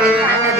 ¡Gracias!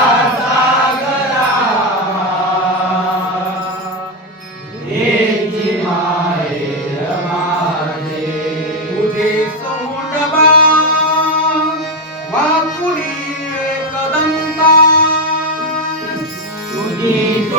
Tuji